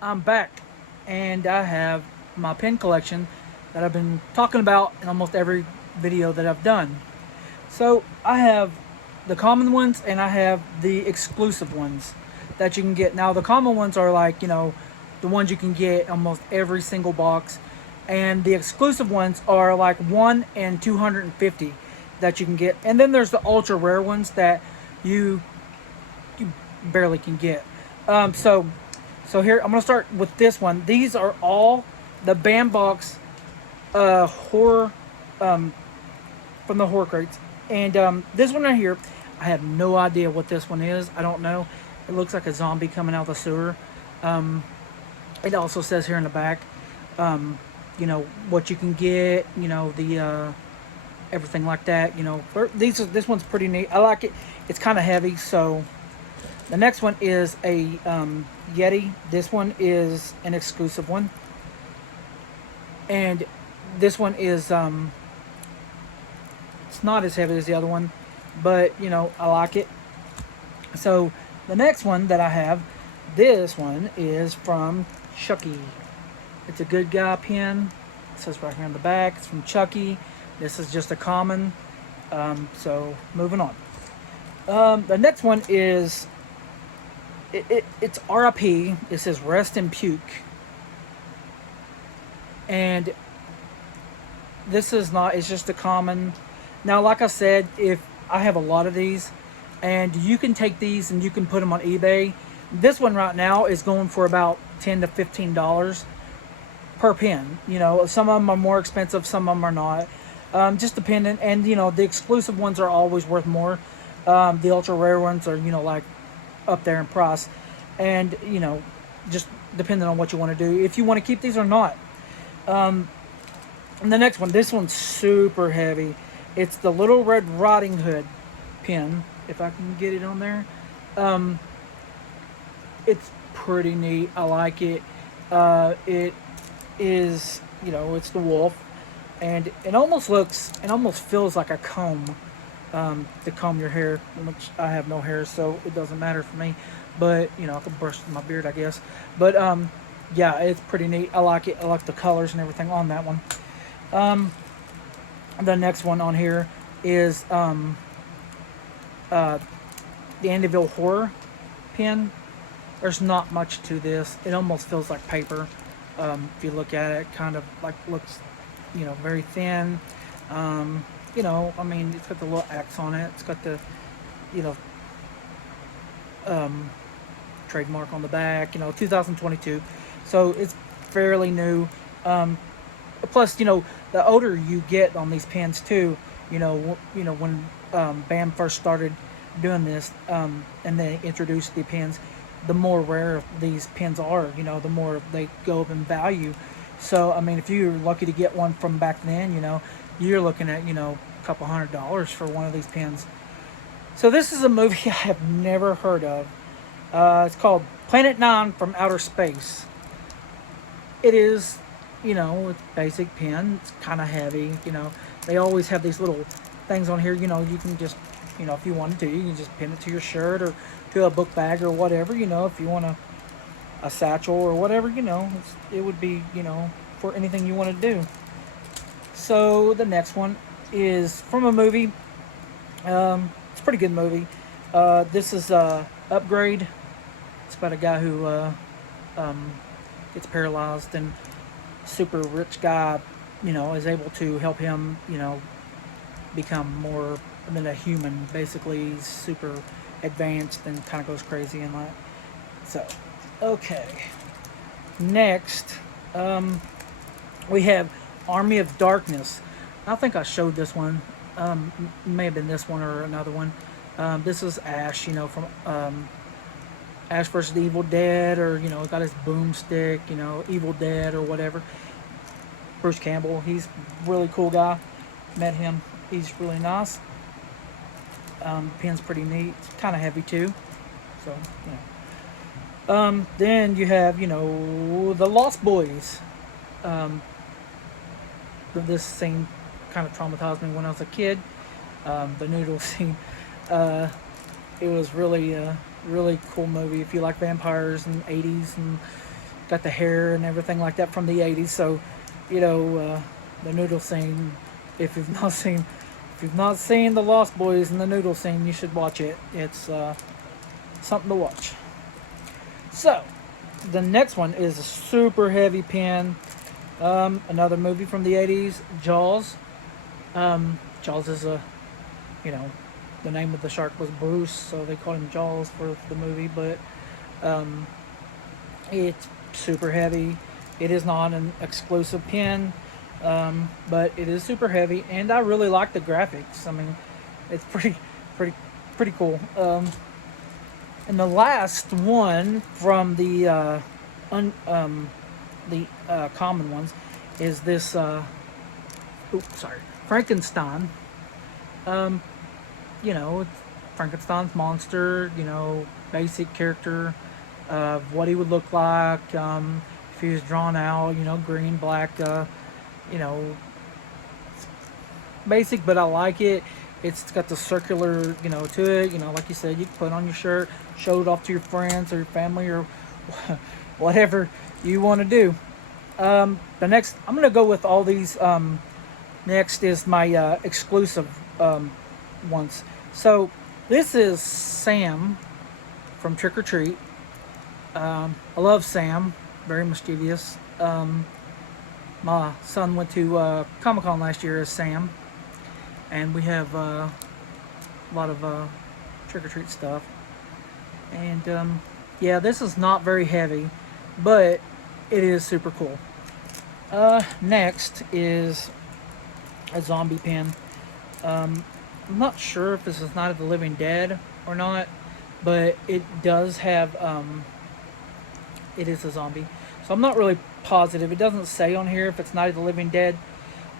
I'm back, and I have my pen collection that I've been talking about in almost every video that I've done. So I have the common ones and I have the exclusive ones that you can get. Now the common ones are like, the ones you can get almost every single box, and the exclusive ones are like 1 and 250 that you can get. And then there's the ultra rare ones that you you barely can get. So here I'm gonna start with this one. These are all the Bambox horror from the horror crates, and this one right here, I have no idea what this one is. I don't know. It looks like a zombie coming out of the sewer. It also says here in the back, what you can get. The everything like that. This one's pretty neat. I like it. It's kind of heavy, so the next one is a Yeti. This one is an exclusive one, and this one is it's not as heavy as the other one, but I like it. So the next one that I have, this one is from Chucky. It's a good guy pen. It says right here on the back. It's from Chucky. This is just a common. So moving on. The next one is it's RIP. It says rest in puke, and this is not. It's just a common. Now, like I said, if I have a lot of these, and you can take these and you can put them on eBay. This one right now is going for about $10 to $15 per pin. Some of them are more expensive, some of them are not. Just dependent, and the exclusive ones are always worth more. The ultra rare ones are like up there in price, and just depending on what you want to do, if you want to keep these or not. And the next one, this one's super heavy. It's the Little Red Riding Hood pin, if I can get it on there. It's pretty neat. I like it. It is, it's the wolf, and it almost feels like a comb, to comb your hair, which I have no hair, so it doesn't matter for me. But I can brush my beard, I guess. But yeah, it's pretty neat. I like it. I like the colors and everything on that one. The next one on here is the Amityville Horror pin. There's not much to this. It almost feels like paper. If you look at it, kind of like looks, very thin. I mean, it's got the little X on it. It's got the, you know, um, trademark on the back. 2022, so it's fairly new. Plus, the older you get on these pens too, when BAM first started doing this, and they introduced the pens, the more rare these pens are. The more they go up in value. So I mean, if you're lucky to get one from back then, you're looking at a couple $100 for one of these pens. So this is a movie I have never heard of. It's called Planet Nine from Outer Space. It is, it's basic pen. It's kind of heavy. They always have these little things on here. You can just, if you wanted to, you can just pin it to your shirt or to a book bag or whatever. If you want a satchel or whatever, it would be, for anything you want to do. So the next one is from a movie. It's a pretty good movie. This is Upgrade. It's about a guy who um, gets paralyzed, and super rich guy, is able to help him, become more than a human. Basically, he's super advanced and kind of goes crazy and that. So, okay. Next, we have Army of Darkness. I think I showed this one. May have been this one or another one. This is Ash, from Ash versus the Evil Dead, or got his boomstick, Evil Dead or whatever. Bruce Campbell, he's a really cool guy. Met him. He's really nice. Pen's pretty neat. It's kind of heavy too. So, then you have, the Lost Boys. Um, this scene kind of traumatized me when I was a kid. The noodle scene. Uh, it was really, really cool movie. If you like vampires and 80s and got the hair and everything like that from the 80s. So, the noodle scene, if you've not seen the Lost Boys and the noodle scene, you should watch it. It's something to watch. So, the next one is a super heavy pen. Another movie from the 80s, Jaws. Jaws is the name of the shark was Bruce, so they called him Jaws for the movie. But it's super heavy. It is not an exclusive pen, but it is super heavy, and I really like the graphics. I mean, it's pretty cool. And the last one from the common ones is this. Frankenstein. It's Frankenstein's monster. Basic character of what he would look like if he was drawn out. Green, black. Basic, but I like it. It's got the circular, to it. Like you said, you can put it on your shirt, show it off to your friends or your family or whatever you want to do. The next, I'm going to go with all these. Next is my exclusive ones. So this is Sam from Trick or Treat. I love Sam, very mischievous. My son went to Comic-Con last year as Sam, and we have a lot of Trick or Treat stuff. And yeah, this is not very heavy, but it is super cool. Next is a zombie pen. I'm not sure if this is Night of the Living Dead or not, but it does have it is a zombie, so I'm not really positive. It doesn't say on here if it's Night of the Living Dead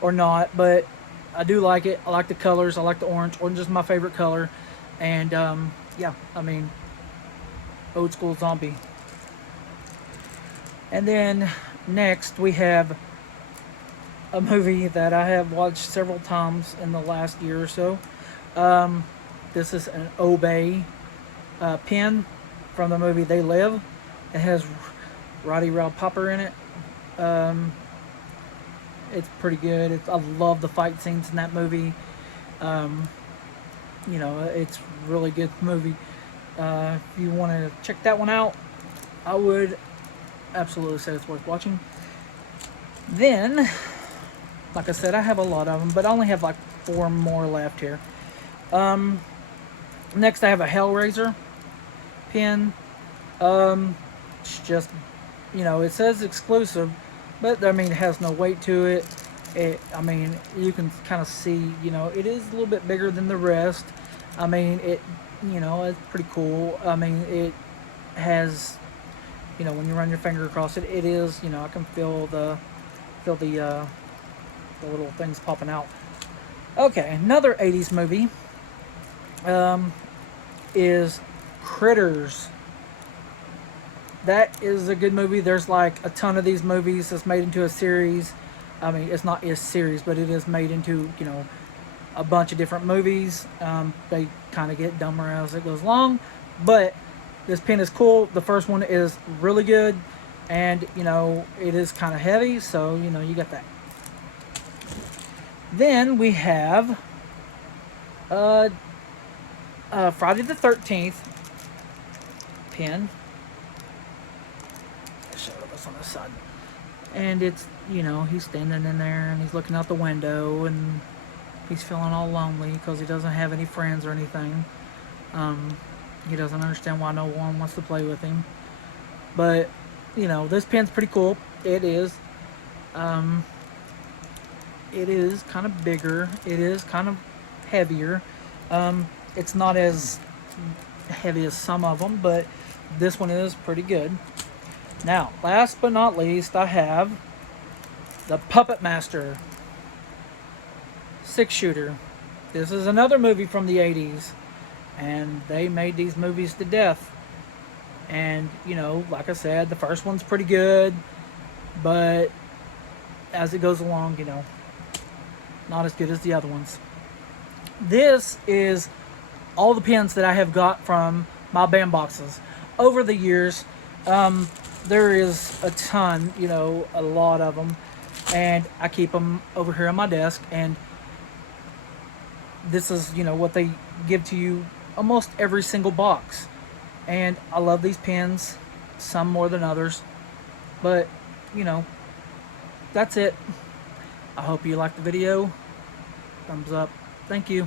or not, but I do like it. I like the colors. I like the orange. Orange is my favorite color. And yeah, I mean, old school zombie. And then next we have a movie that I have watched several times in the last year or so. This is an Obey pen from the movie They Live. It has Roddy Ralph Popper in it. It's pretty good. I love the fight scenes in that movie. It's a really good movie. If you want to check that one out, I would absolutely say it's worth watching. Then, like I said, I have a lot of them, but I only have like 4 more left here. Next, I have a Hellraiser pen. It's just, it says exclusive, but I mean, it has no weight to it. I mean, you can kind of see, it is a little bit bigger than the rest. I mean, it's pretty cool. I mean, it has, when you run your finger across it, it is, I can feel the little things popping out. Okay, another 80s movie is Critters. That is a good movie. There's like a ton of these movies that's made into a series. I mean, it's not a series, but it is made into, a bunch of different movies. They kind of get dumber as it goes along, but this pen is cool. The first one is really good, and, it is kind of heavy, so, you got that. Then we have Friday the 13th pen. Show this on the side. And it's, he's standing in there and he's looking out the window and he's feeling all lonely because he doesn't have any friends or anything. He doesn't understand why no one wants to play with him. But, this pen's pretty cool. It is. It is kind of bigger. It is kind of heavier. It's not as heavy as some of them, but this one is pretty good. Now, last but not least, I have the Puppet Master 6-shooter. This is another movie from the 80s, and they made these movies to death. And, like I said, the first one's pretty good, but as it goes along, not as good as the other ones. This is all the pens that I have got from my band boxes over the years. there is a ton, you know, a lot of them, and I keep them over here on my desk. And this is, you know, what they give to you almost every single box. And I love these pens, some more than others, but you know, that's it. I hope you liked the video. Thumbs up. Thank you.